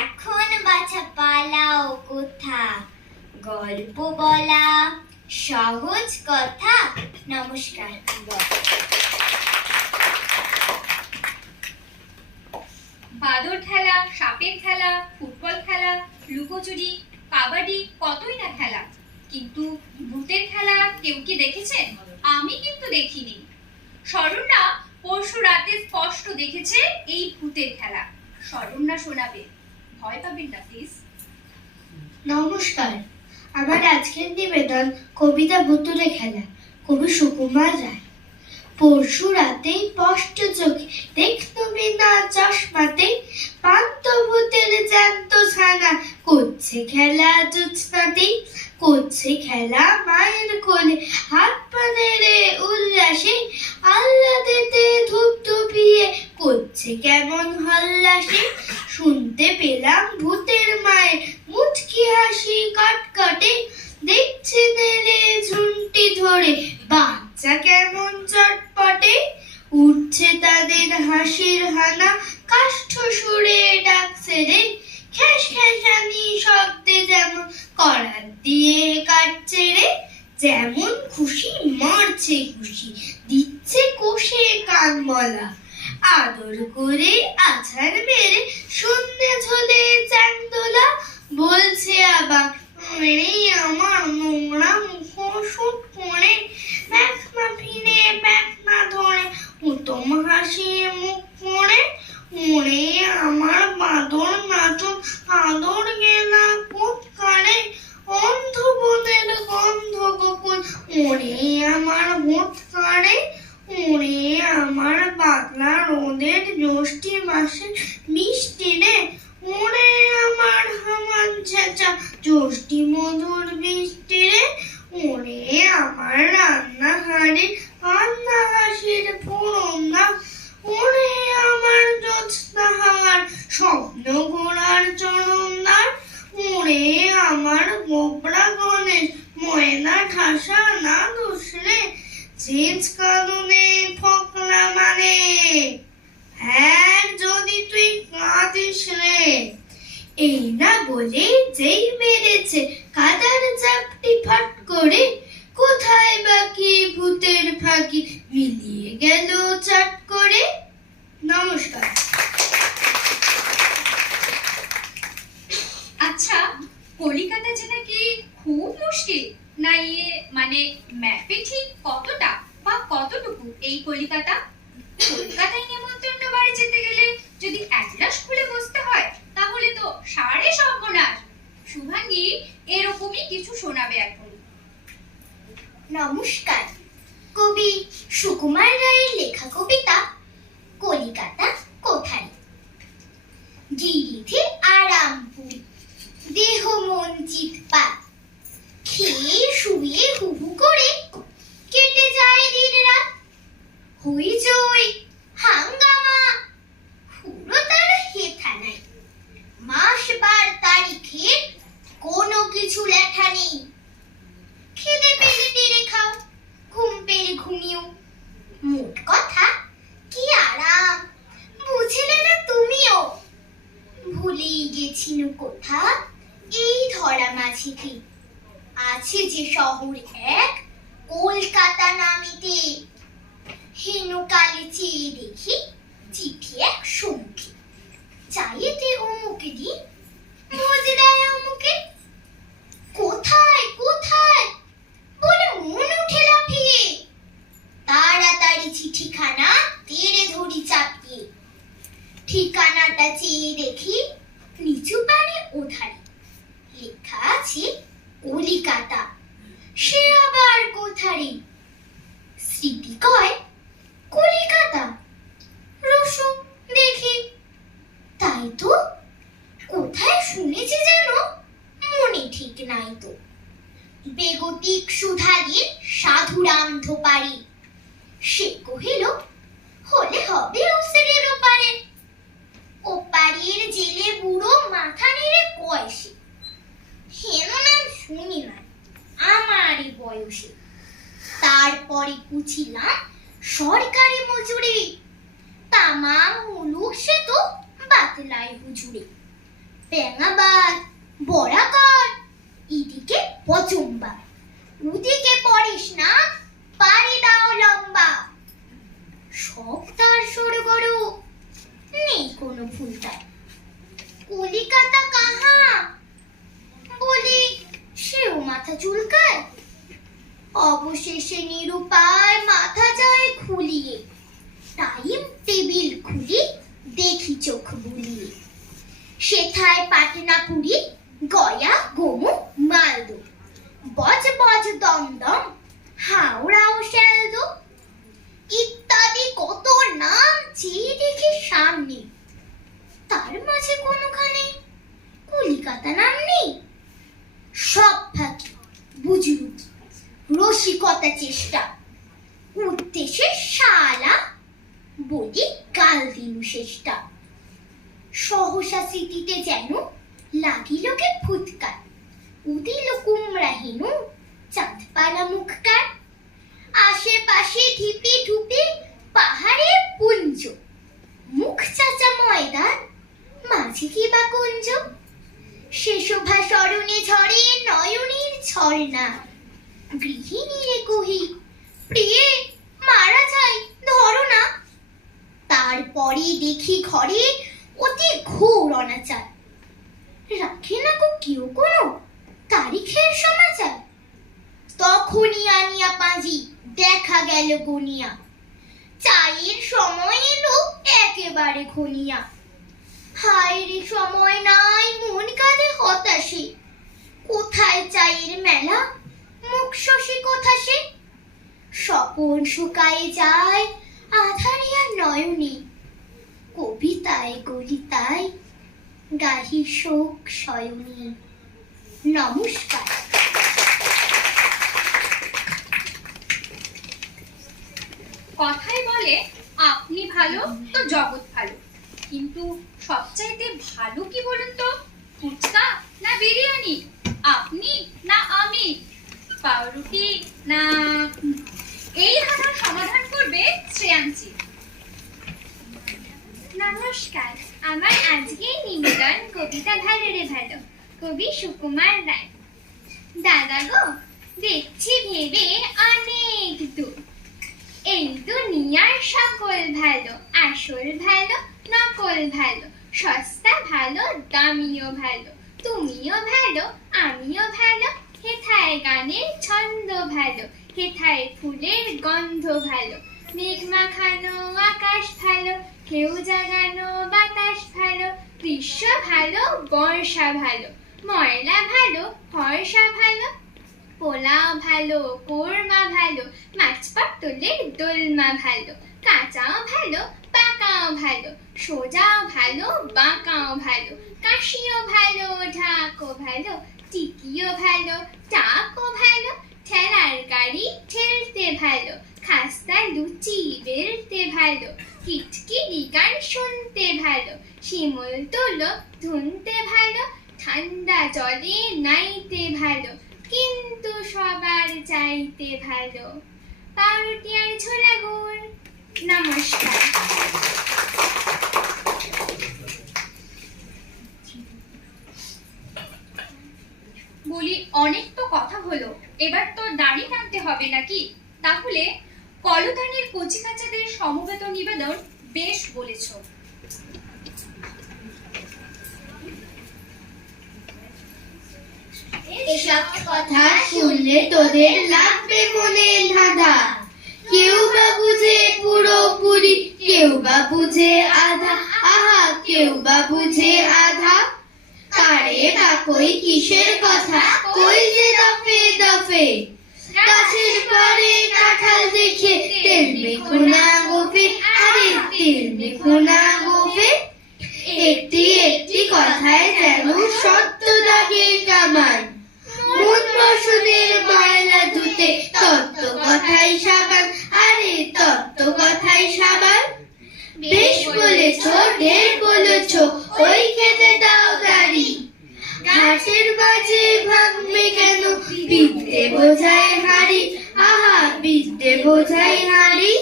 এখন বাছা পালাও কোথা? গল্প বলা, সহজ কথা। নমস্কার বাদর খেলা, সাপের খেলা, ফুটবল খেলা, লুকোচুরি, কাবাডি, কতই না খেলা। কিন্তু ভূতের খেলা কেউ কি দেখেছেন আমি কিন্তু দেখিনি। স্মরণরা পরশু রাতে স্পষ্ট দেখেছে এই ভূতের খেলা। স্মরণরা শোনাবে। ভয় পাবেন না প্লিজ নমস্কার। আমার আজকের নিবেদন কবিতা ভুতুরে খেলা। কবি সুকুমার রায়। পরশু রাতে স্পষ্ট চোখে দেখতো বিনা চশমাতে পান্ত ভূতের জ্যান্ত ছানা। করছে খেলা জোৎস্নাতে করছে খেলা মায়ের কোলে। হাত পা উল্লাসে আল্লাদেতে করছে কেমন হল্লাসে শুনতে পেলাম ভূতের মায়ের মুটকি হাসি কাটকাটে। দেখছে নেড়ে ঝুনটি ধরে বাচ্চা কেমন চটপটে। উঠছে তাদের হাসির হানা কাষ্ঠ সুরে মেরে আমার নোংরা মুখ করে ব্যাক না ফিরে না ধরে উত্তম হাসি মুখ করে মরে আমার বাদর নাচন, আদর গেলা কুৎকারে অন্ধ বনের গন্ধ গোকুল। ওরে আমার ভূত কারে ওরে আমার বাতলা রোদের জ্যৈষ্ঠী মাসের মিষ্টি রে ওরে আমার হামান ছেঁচা জ্যৈষ্ঠী মধুর বৃষ্টিরে ওরে আমার রান্নাঘরে রান্না হাসির পুরন্দা ওরে আমার জ্যোৎস্না হাওয়ার স্বপ্ন ঘোড়ার চরণদার ওরে আমার গোবরা গণেশ ময়না ঠাসা না দুসরে চেঞ্জ কানুনে ফকলা মানে হ্যাঁ যদি তুই কাঁদিস রে এই না বলে যেই মেরেছে কাদার চাপটি ফাট করে, কোথায় বাকি ভূতের ফাঁকি মিলিয়ে গেল চাট করে? নমস্কার। আচ্ছা কলিকাতা যে নাকি খুব মুশকিল? না ইয়ে মানে ম্যাপে ঠিক কতটা বা কতটুকু এই কলিকাতা? কলকাতায় নেমন্তন্ন বাড়ি যেতে গেলে যদি অ্যাটলাস খুলে বসতে হয় তাহলে তো, সারে সর্বনাশ। শুভাঙ্গী এরকমই কিছু শোনাবে এখন। নমস্কার। কবি সুকুমার রায়ের লেখা কবিতা কলিকাতা কোথায় গিরিধে আরামপুর দেহ মন চিত পাত খেয়ে শুয়ে হুহু করে কেটে যায় দিন রাত হইচই হাঙ্গামা পুরো তার হেথা নাই মাস বার তারিখের কোনো কিছু লেখা নেই খেতে পেলে টেরে খাও ঘুম পেলে ঘুমিও মোট কথা কি আরাম বুঝলে না তুমিও ভুলেই কোথা? এই ধরা মাঝিতে আছে যে শহর এক, কলকাতা নামিতে। হেনু কালি চেয়ে দেখি চিঠি এক সম্মুখে। চাইতে অমুকে দিন মজে দেয় অমুকে কোথায় কোথায় বলে মন উঠে লাফিয়ে তাড়াতাড়ি চিঠিখানা তেড়ে ধরি চাপিয়ে ঠিকানাটা চেয়ে দেখি নিচু পারে ওধারে লেখা আছে কলিকাতা সে আবার কোথারে স্মৃতি কয় কলিকাতা রসু দেখি তাই তো কোথায় শুনেছি যেন মনে ঠিক নাই তো বেগতিক সুধারির সাধুরাম ধোপারি সে কহিল হলে হবে উসরের ওপারে ওপারের জেলে বুড়ো মাথা নেড়ে কয় সে হেন নাম শুনি না আমারই বয়সে তারপরে পুছিলাম সরকারি মজুরি তামাম মুলুক সে তো হুজুরে প্যাঙাবার বরাকর এদিকে পচম্বা ওদিকে পড়িস না পারি দাও লম্বা। সব তার সরু গরু, নেই কোনো তার। কলিকাতা কাহা? বলি, সেও মাথা চুলকায়। অবশেষে নিরুপায় মাথা যায় খুলিয়ে। টাইম টেবিল খুলি, দেখি চোখ বুলিয়ে। সেথায় পাটনা পুরি গয়া, গোমু, মালদো। বজ বজ দমদম হাওড়া ও শ্যালদো। ইত্যাদি কত নাম চেয়ে দেখি সামনে। তার মাঝে কোনোখানে কলিকাতা নাম নেই? সব ফাঁকি বুঝুক রসিকতা চেষ্টা, উদ্দেশ্যে শালা, বলি কাল দিনু শেষটা। সহসা স্মৃতিতে যেন লাগিলকে ফুৎকার উদিল কুমড়া হেনু চাঁদপাড়া মুখকার। আশেপাশে ঢিপি ঢুপি পাহাড়ে পুঞ্জ। মুখ চাচা ময়দান, মাঝে কি বা কুঞ্জ? শোভা স্মরণে ঝরে নয়নের ঝর্ণা। গৃহিণীরে কহি, প্রিয়ে, মারা যাই, ধরো না। তারপরে দেখি ঘরে অতি ঘোর অনাচার। রাখে না কো কেউ কোনো তারিখের সমাচার। তখনই আনিয়া পাঁজি, দেখা গেল গনিয়া। চায়ের সময় এলো একেবারে খনিয়া হায় রে সময় নাই, মন কাঁদে হতাশে। কোথায় চায়ের মেলা? মুখ শশী কোথা সে? স্বপন শুকায়ে যায়, আধারিয়া নয়নে। কবিতায় কবিতায় গাহি শোক শয়নে। নমস্কার। কথায় বলে, আপনি ভালো তো জগৎ ভালো। কিন্তু সবচাইতে ভালো কি বলুন তো? ফুচকা না বিরিয়ানি? আপনি না আমি? পাউরুটি না? এই ধাঁধার সমাধান করবে শ্রেয়াংশী। নমস্কার, আমার আজকে নিবেদন কবিতা ভালো রে ভালো, কবি সুকুমার রায়। দাদা গো, দেখছি ভেবে অনেক দূর এই দুনিয়ার সকল ভালো, আসল ভালো, নকল ভালো, সস্তা ভালো, দামিও ভালো, তুমিও ভালো, আমিও ভালো, হেথায় গানের ছন্দ ভালো, হেথায় ফুলের গন্ধ ভালো মেঘ মাখানো আকাশ ভালো, কেউ জাগানো বাতাস ভালো, গ্রীষ্ম ভালো, বর্ষা ভালো, ময়লা ভালো, ফর্সা ভালো, পোলাও ভালো, কোরমা ভালো মাছ পটলের দোলমা ভালো, কাঁচাও ভালো, পাকাও ভালো, সোজাও ভালো, বাঁকাও ভালো, কাশিও ভালো, ঢাকও ভালো, টিকিও ভালো, টাকও ভালো, ঠেলার গাড়ি ঠেলতে ভালো খাস্তা লুচি বেলতে ভালো কিটকিরি গান শুনতে ভালো, শিমুল তুলো ধুনতে ভালো, ঠান্ডা জলে নাইতে ভালো, কিন্তু সবার চাইতে ভালো। পাউরুটি আর ছোলা গুড়, নমস্কার। বলি, অনেক তো কথা হলো, এবার তো দাড়ি টানতে হবে নাকি? তাহলে কলতানির কচি কাচাদের সমবেত নিবেদন বেশ বলেছ। এসব কথা শুনলে তোদের লাগবে মনে ধাঁধা। কেউ বা বুঝে পুরোপুরি কেউ বা বুঝে আধা। আহা, কেউ বা বুঝে আধা। কারে বা কিসের কথা? কই যে দফে দফে? গাছের পরে বিকুনাগু ফি একটি একটি কথায় যেন সত্য দাবি কামাই মন বসনের ময়লা ধুতে তত্ত্ব কথাই সাবান, আরে তত্ত্ব কথাই সাবান। বেশ বলেছ, ঢের বলেছ, ওই খেতে দাও গাড়ি ঘাসের বাজে ভাঙবে কেন বিদ্যে বোঝায় হাড়ি। আহা বিদ্যে বোঝাই নারী